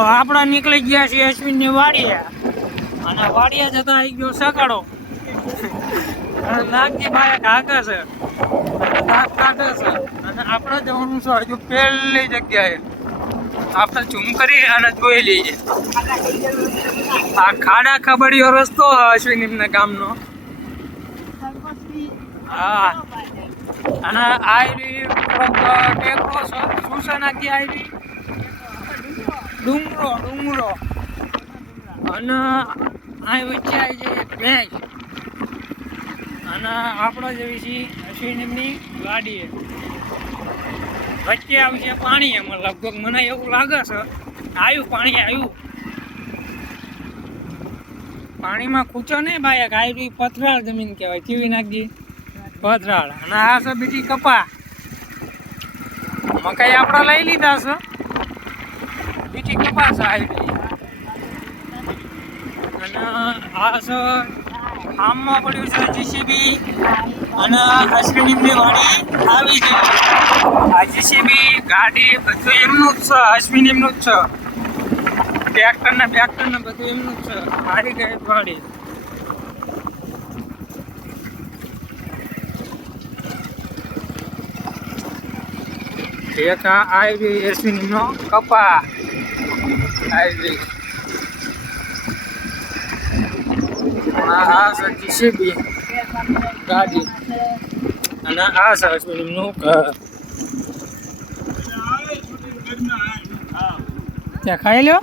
આપણા નીકળી ગયા છીએ અશ્વિનની વાડીએ અને વાડીએ જતા આવી ગયો સકાળો અને નાગજી ભાઈ હાકે છે દાંત કાઢે છે અને આપણે જવાનું છે હજુ પહેલી જગ્યાએ. આપણે ઝૂમ કરી અને જોઈ લઈએ. આ ખાડા ખબડીયો રસ્તો અશ્વિન એમના ગામનો. હા અને આયરી ટેકરો છે. શું છે નાખી આયરી? ડુંગરો અને આ વચ્ચે આવી જાય ભેંસ અને આપણે જેવી છીએ અશ્વિન એમની ગાડીએ. વચ્ચે આવશે પાણી. એમાં લગભગ મને એવું લાગે છે પાણી આવ્યું. પાણીમાં ખૂચો નહીં ભાઈ. આવ્યું પથરાળ જમીન કહેવાય. કેવી નાખી પથરાળ. અને આ છે બીજી કપા. મકાઈ આપણે લઈ લીધા છે. બીજી કપા છે આવી. અને આ છે આમમાં પડ્યું છે જીસીબી અને અશ્વિનીની વાડી આવી છે. આ જીસીબી ગાડી બધું એમનું જ છે. અશ્વિન એમનું જ છે. ટ્રેક્ટર ને બધું એમનું જ છે. મારી ગઈ વાડી. એક આવી અશ્વિનીનો કપા આવી. આ છે જીસીબી ગાડી અને આ છે અશ્વિનીનું ઘર. ત્યાં ખાઈ લ્યો.